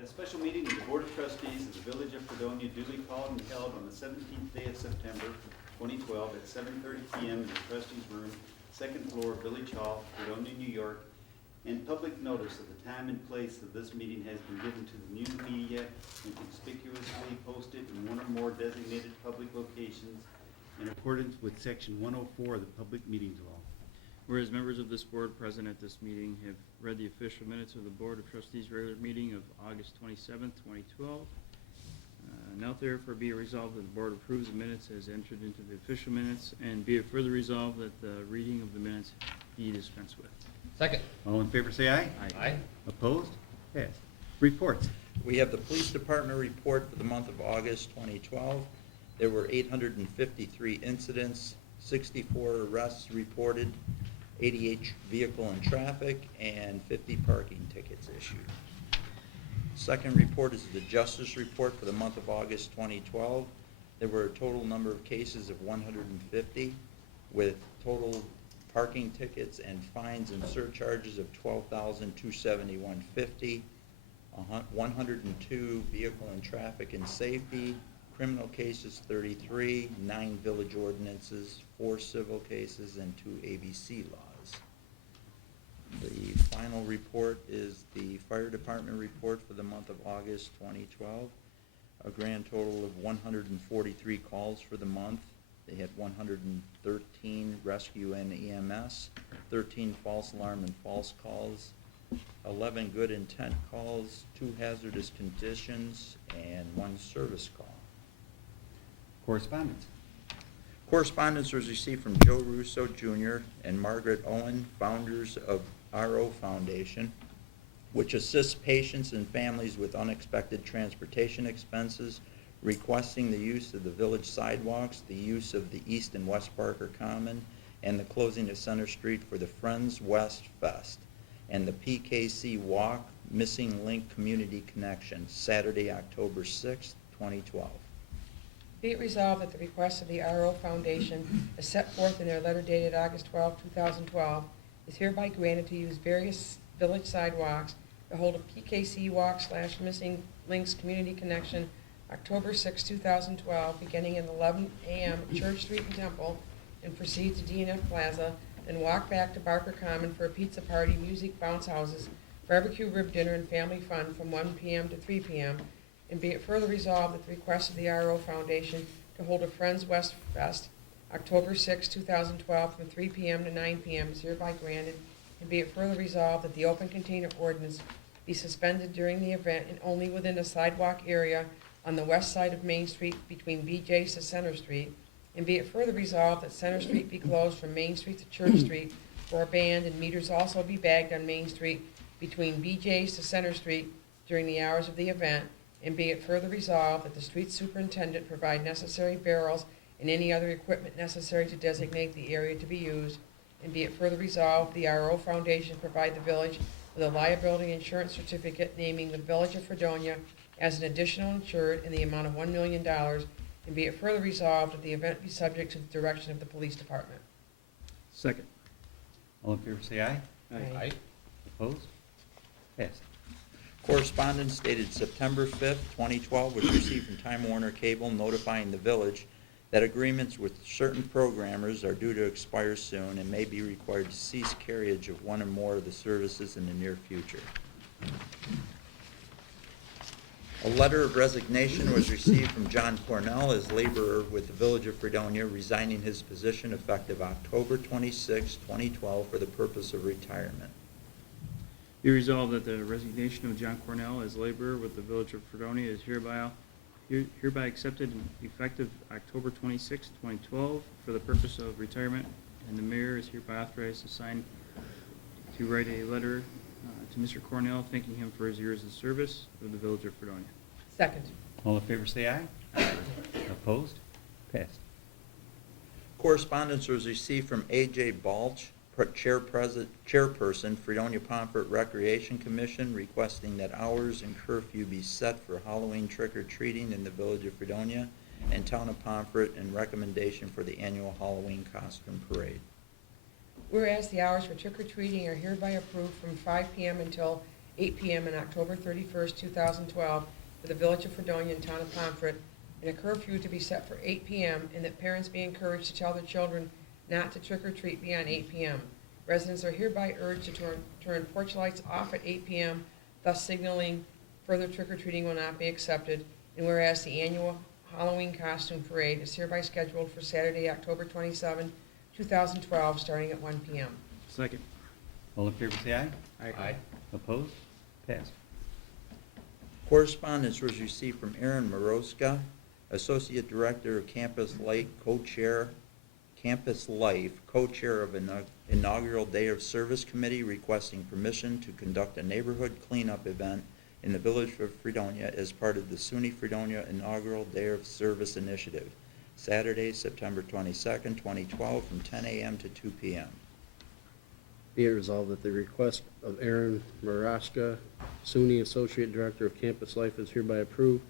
At a special meeting of the Board of Trustees of the Village of Fredonia duly called and held on the 17th day of September 2012 at 7:30 p.m. in the Trustees' Room, second floor, Village Hall, Fredonia, New York, and public notice of the time and place of this meeting has been given to the news media and conspicuously posted in one or more designated public locations in accordance with Section 104 of the Public Meetings Law. Whereas members of this board present at this meeting have read the official minutes of the Board of Trustees regular meeting of August 27th, 2012. Now therefore be it resolved that the board approves the minutes as entered into the official minutes, and be it further resolved that the reading of the minutes be dispensed with. Second. All in favor say aye. Aye. Opposed? Passed. Reports. We have the police department report for the month of August 2012. There were 853 incidents, 64 arrests reported, 88 vehicle and traffic, and 50 parking tickets issued. Second report is the justice report for the month of August 2012. There were a total number of cases of 150, with total parking tickets and fines and surcharges of $12,271.50, 102 vehicle and traffic and safety, criminal cases 33, 9 village ordinances, 4 civil cases, and 2 ABC laws. The final report is the fire department report for the month of August 2012. A grand total of 143 calls for the month. They had 113 rescue and EMS, 13 false alarm and false calls, 11 good intent calls, 2 hazardous conditions, and 1 service call. Correspondence. Correspondence was received from Joe Russo Jr. and Margaret Owen, founders of RO Foundation, which assists patients and families with unexpected transportation expenses, requesting the use of the village sidewalks, the use of the East and West Parker Common, and the closing of Center Street for the Friends West Fest, and the PKC Walk Missing Link Community Connection, Saturday, October 6, 2012. Be it resolved that the request of the RO Foundation, as set forth in their letter dated August 12, 2012, is hereby granted to use various village sidewalks to hold a PKC Walk/Missing Links Community Connection October 6, 2012, beginning at 11 a.m. at Church Street and Temple, and proceed to D&F Plaza, then walk back to Barker Common for a pizza party, music, bounce houses, barbecue rib dinner, and family fun from 1 p.m. to 3 p.m., and be it further resolved that the request of the RO Foundation to hold a Friends West Fest October 6, 2012 from 3 p.m. to 9 p.m. is hereby granted, and be it further resolved that the open container ordinance be suspended during the event and only within a sidewalk area on the west side of Main Street between BJ's to Center Street, and be it further resolved that Center Street be closed from Main Street to Church Street for a band, and meters also be bagged on Main Street between BJ's to Center Street during the hours of the event, and be it further resolved that the street superintendent provide necessary barrels and any other equipment necessary to designate the area to be used, and be it further resolved the RO Foundation provide the village with a liability insurance certificate naming the Village of Fredonia as an additional insured in the amount of $1 million, and be it further resolved that the event be subject to the direction of the police department. Second. All in favor say aye. Aye. Opposed? Passed. Correspondence dated September 5th, 2012 was received from Time Warner Cable notifying the village that agreements with certain programmers are due to expire soon and may be required to cease carriage of one or more of the services in the near future. A letter of resignation was received from John Cornell as laborer with the Village of Fredonia, resigning his position effective October 26, 2012 for the purpose of retirement. Be resolved that the resignation of John Cornell as laborer with the Village of Fredonia is hereby accepted and effective October 26, 2012 for the purpose of retirement, and the mayor is hereby authorized to write a letter to Mr. Cornell thanking him for his years of service with the Village of Fredonia. Second. All in favor say aye. Opposed? Passed. Correspondence was received from A.J. Balch, Chairperson, Fredonia Pomfret Recreation Commission, requesting that hours and curfew be set for Halloween trick-or-treating in the Village of Fredonia and Town of Pomfret, and recommendation for the annual Halloween costume parade. Whereas the hours for trick-or-treating are hereby approved from 5 p.m. until 8 p.m. on October 31st, 2012, for the Village of Fredonia and Town of Pomfret, and a curfew to be set for 8 p.m., and that parents be encouraged to tell their children not to trick or treat beyond 8 p.m. Residents are hereby urged to turn porch lights off at 8 p.m., thus signaling further trick or treating will not be accepted. And whereas the annual Halloween costume parade is hereby scheduled for Saturday, October 27, 2012, starting at 1 p.m. Second. All in favor say aye. Aye. Opposed? Passed. Correspondence was received from Aaron Moroska, Associate Director of Campus Life, Co-Chair of Inaugural Day of Service Committee, requesting permission to conduct a neighborhood cleanup event in the Village of Fredonia as part of the SUNY Fredonia Inaugural Day of Service Initiative, Saturday, September 22nd, 2012, from 10 a.m. to 2 p.m. Be it resolved that the request of Aaron Maraska, SUNY Associate Director of Campus Life, is hereby approved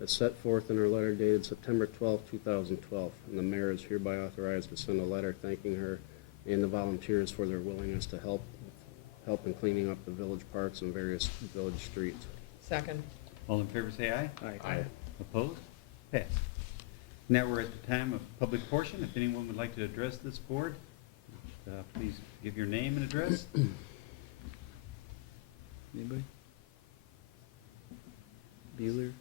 as set forth in her letter dated September 12, 2012. And the mayor is hereby authorized to send a letter thanking her and the volunteers for their willingness to help in cleaning up the village parks and various village streets. Second. All in favor say aye. Aye. Opposed? Passed. Now we're at the time of public portion. If anyone would like to address this board, please give your name and address. Anybody? Bueller?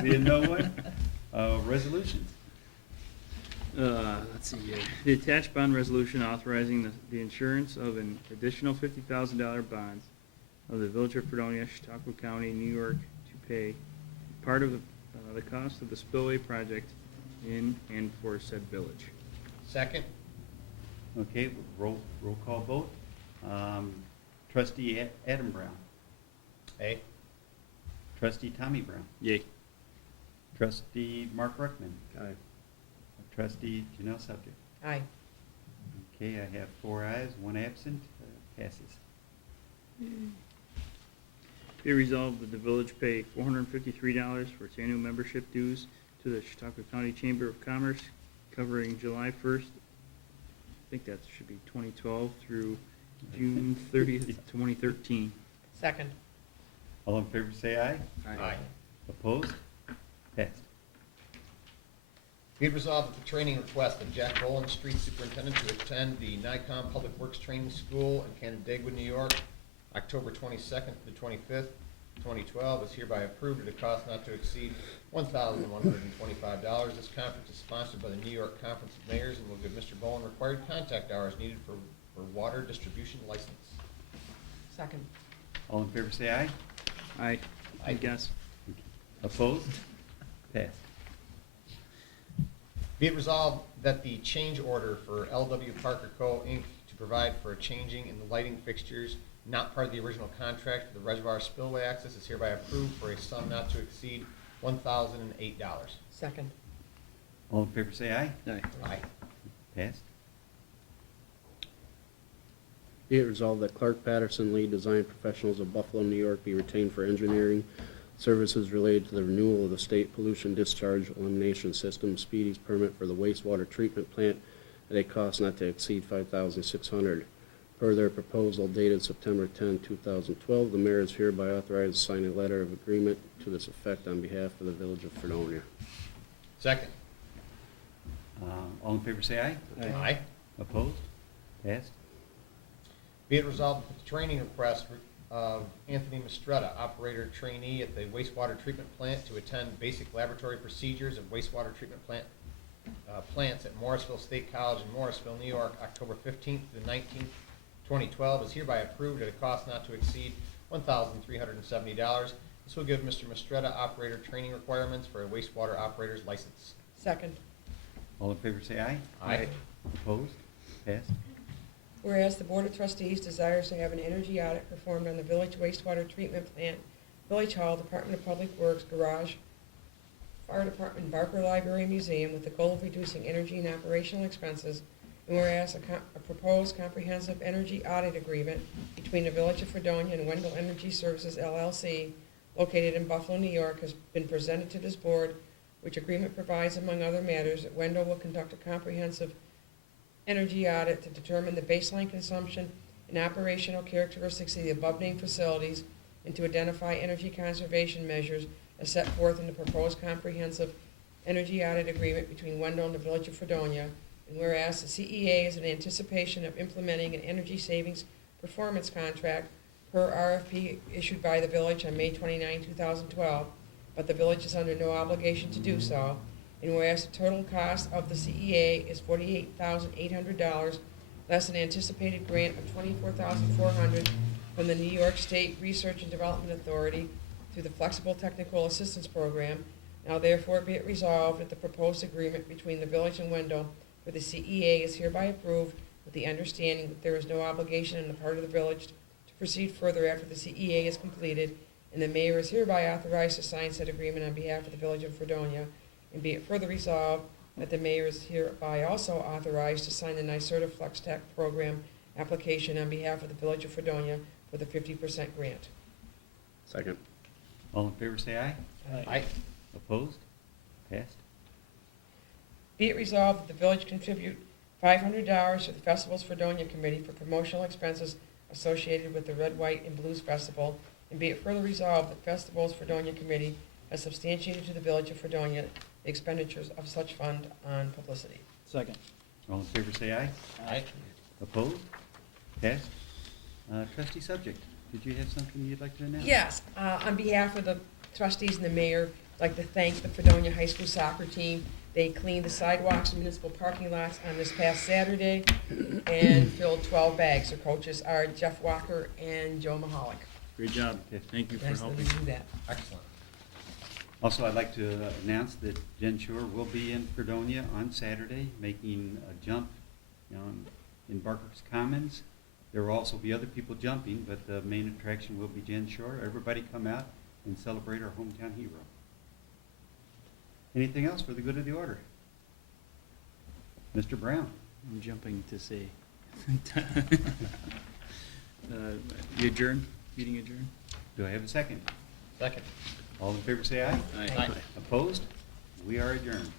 Seeing no one? Resolutions. Let's see here. The attached bond resolution authorizing the insurance of an additional $50,000 bonds of the Village of Fredonia, Chautauqua County, New York, to pay part of the cost of the spillway project in and for said village. Second. Okay, roll call vote. Trustee Adam Brown. Aye. Trustee Tommy Brown. Yay. Trustee Mark Ruckman. Aye. Trustee Janelle Subject. Aye. Okay, I have 4 ayes, 1 absent. Passes. Be resolved that the village pay $453 for its annual membership dues to the Chautauqua County Chamber of Commerce, covering July 1st, I think that should be 2012, through June 30th, 2013. Second. All in favor say aye. Aye. Opposed? Passed. Be it resolved that the training request of Jack Boland, Street Superintendent, to attend the NICOM Public Works Training School in Canandaigua, New York, October 22nd to the 25th, 2012, is hereby approved at a cost not to exceed $1,125. This conference is sponsored by the New York Conference of Mayors and will give Mr. Boland required contact hours needed for water distribution license. Second. All in favor say aye. I Aye. guess. Opposed? Passed. Be it resolved that the change order for L.W. Parker Co., Inc. to provide for a changing in the lighting fixtures not part of the original contract for the reservoir spillway access is hereby approved for a sum not to exceed $1,008. Second. All in favor say aye. Aye. Aye. Passed. Be it resolved that Clark Patterson, lead design professionals of Buffalo, New York, be retained for engineering services related to the renewal of the state pollution discharge elimination system speedies permit for the wastewater treatment plant at a cost not to exceed $5,600. Per their proposal dated September 10, 2012, the mayor is hereby authorized to sign a letter of agreement to this effect on behalf of the Village of Fredonia. Second. All in favor say aye. Aye. Opposed? Passed. Be it resolved that the training request of Anthony Mistretta, operator trainee at the wastewater treatment plant, to attend basic laboratory procedures of wastewater treatment plants at Morrisville State College in Morrisville, New York, October 15th to the 19th, 2012, is hereby approved at a cost not to exceed $1,370. This will give Mr. Mistretta operator training requirements for a wastewater operator's license. Second. All in favor say aye. Aye. Opposed? Passed. Whereas the Board of Trustees desires to have an energy audit performed on the village wastewater treatment plant, Village Hall, Department of Public Works, Garage, Fire Department, Barker Library, Museum, with the goal of reducing energy and operational expenses, and whereas a proposed comprehensive energy audit agreement between the Village of Fredonia and Wendell Energy Services, LLC, located in Buffalo, New York, has been presented to this board, which agreement provides, among other matters, that Wendell will conduct a comprehensive energy audit to determine the baseline consumption and operational characteristics of the above-named facilities, and to identify energy conservation measures as set forth in the proposed comprehensive energy audit agreement between Wendell and the Village of Fredonia. And whereas the CEA is in anticipation of implementing an energy savings performance contract per RFP issued by the village on May 29, 2012, but the village is under no obligation to do so. And whereas the total cost of the CEA is $48,800, less an anticipated grant of $24,400 from the New York State Research and Development Authority through the Flexible Technical Assistance Program, now therefore be it resolved that the proposed agreement between the village and Wendell for the CEA is hereby approved with the understanding that there is no obligation on the part of the village to proceed further after the CEA is completed, and the mayor is hereby authorized to sign said agreement on behalf of the village of Fredonia, and be it further resolved that the mayor is hereby also authorized to sign the NYSERDA Flex Tech program application on behalf of the village of Fredonia for the 50% grant. Second. All in favor, say aye. Aye. Opposed? Passed. Be it resolved that the village contribute $500 to the Festivals Fredonia Committee for promotional expenses associated with the Red, White, and Blues Festival, and be it further resolved that Festivals Fredonia Committee has substantiated to the village of Fredonia the expenditures of such fund on publicity. Second. All in favor, say aye. Aye. Opposed? Passed. Trustee Subject, did you have something you'd like to announce? Yes, on behalf of the trustees and the mayor, I'd like to thank the Fredonia High School soccer team. They cleaned the sidewalks and municipal parking lots on this past Saturday and filled 12 bags. Their coaches are Jeff Walker and Joe Mahalik. Great job. Thank you for Thanks for helping. letting me do that. Excellent. Also, I'd like to announce that Jen Shore will be in Fredonia on Saturday, making a jump in Barker's Commons. There will also be other people jumping, but the main attraction will be Jen Shore. Everybody come out and celebrate our hometown hero. Anything else for the good of the order? Mr. Brown? I'm jumping to say. You adjourn? Meeting adjourned? Do I have a second? Second. All in favor say aye. Aye. Opposed? We are adjourned.